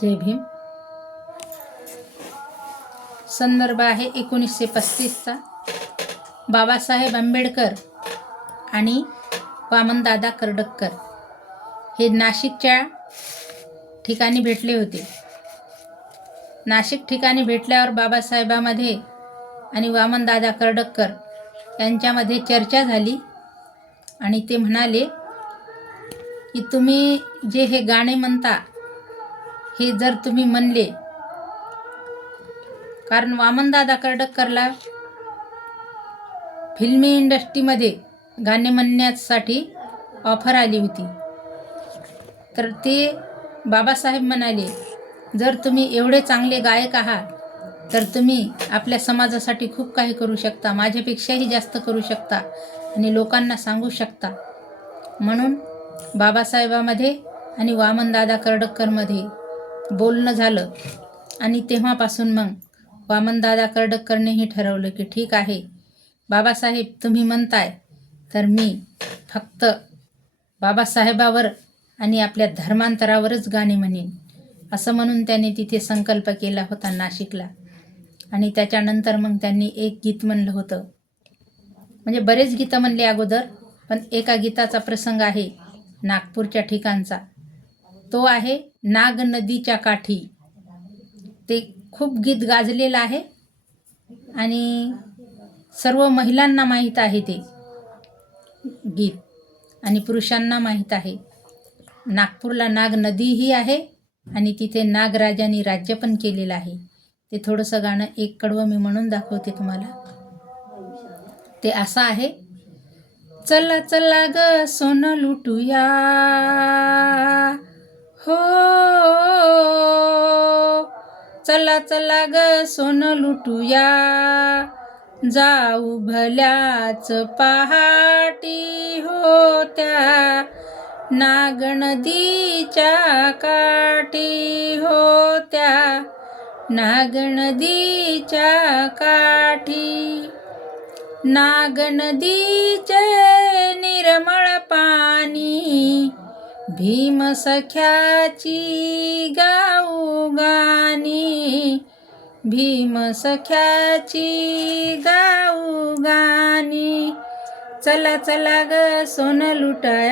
जय भीम. संदर्भ आहे 1935चा. बाबासाहेब आंबेडकर आणि वामनदादा कर्डक्कर हे नाशिकच्या ठिकाणी भेटले होते. नाशिक ठिकाणी भेटल्यावर बाबासाहेबामध्ये आणि वामनदादा कर्डक्कर यांच्यामध्ये चर्चा झाली आणि ते म्हणाले की तुम्ही जे हे गाणे म्हणता हे जर तुम्ही म्हणले, कारण वामनदादा कर्डक्करला फिल्मी इंडस्ट्रीमध्ये गाणे म्हणण्यासाठी ऑफर आली होती. तर ते बाबासाहेब म्हणाले, जर तुम्ही एवढे चांगले गायक आहात तर तुम्ही आपल्या समाजासाठी खूप काही करू शकता, माझ्यापेक्षाही जास्त करू शकता आणि लोकांना सांगू शकता. म्हणून बाबासाहेबामध्ये आणि वामनदादा कर्डक्करमध्ये बोलणं झालं आणि तेव्हापासून मग वामनदादा कर्डक्करनेही ठरवलं की ठीक आहे बाबासाहेब, तुम्ही म्हणताय तर मी फक्त बाबासाहेबावर आणि आपल्या धर्मांतरावरच गाणे म्हणेन, असं म्हणून त्यांनी तिथे संकल्प केला होता नाशिकला. आणि त्याच्यानंतर मग त्यांनी एक गीत म्हणलं होतं, म्हणजे बरेच गीतं म्हणले अगोदर, पण एका गीताचा प्रसंग आहे नागपूरच्या ठिकाणचा. तो आहे नाग नदीच्या काठी. ते खूप गीत गाजलेलं आहे आणि सर्व महिलांना माहीत आहे ते गीत आणि पुरुषांना माहीत आहे. नागपूरला नाग नदीही आहे आणि तिथे नागराजांनी राज्य पण केलेलं आहे. ते थोडंसं गाणं एक कडवं मी म्हणून दाखवते तुम्हाला. ते असं आहे, चला चला ग सोनं लुटूया हो, चला चला ग सोनं लुटूया, जाऊ भल्याच पहाटी होत्या नाग नदीच्या काठी होत्या, नाग नदीच्या काठी. नाग नदीचे निर्मळ पाणी, भीम सख्याची गाऊ गाणी, भीम सख्याची गाऊ गाणी. चला चला ग सोनं लुटाया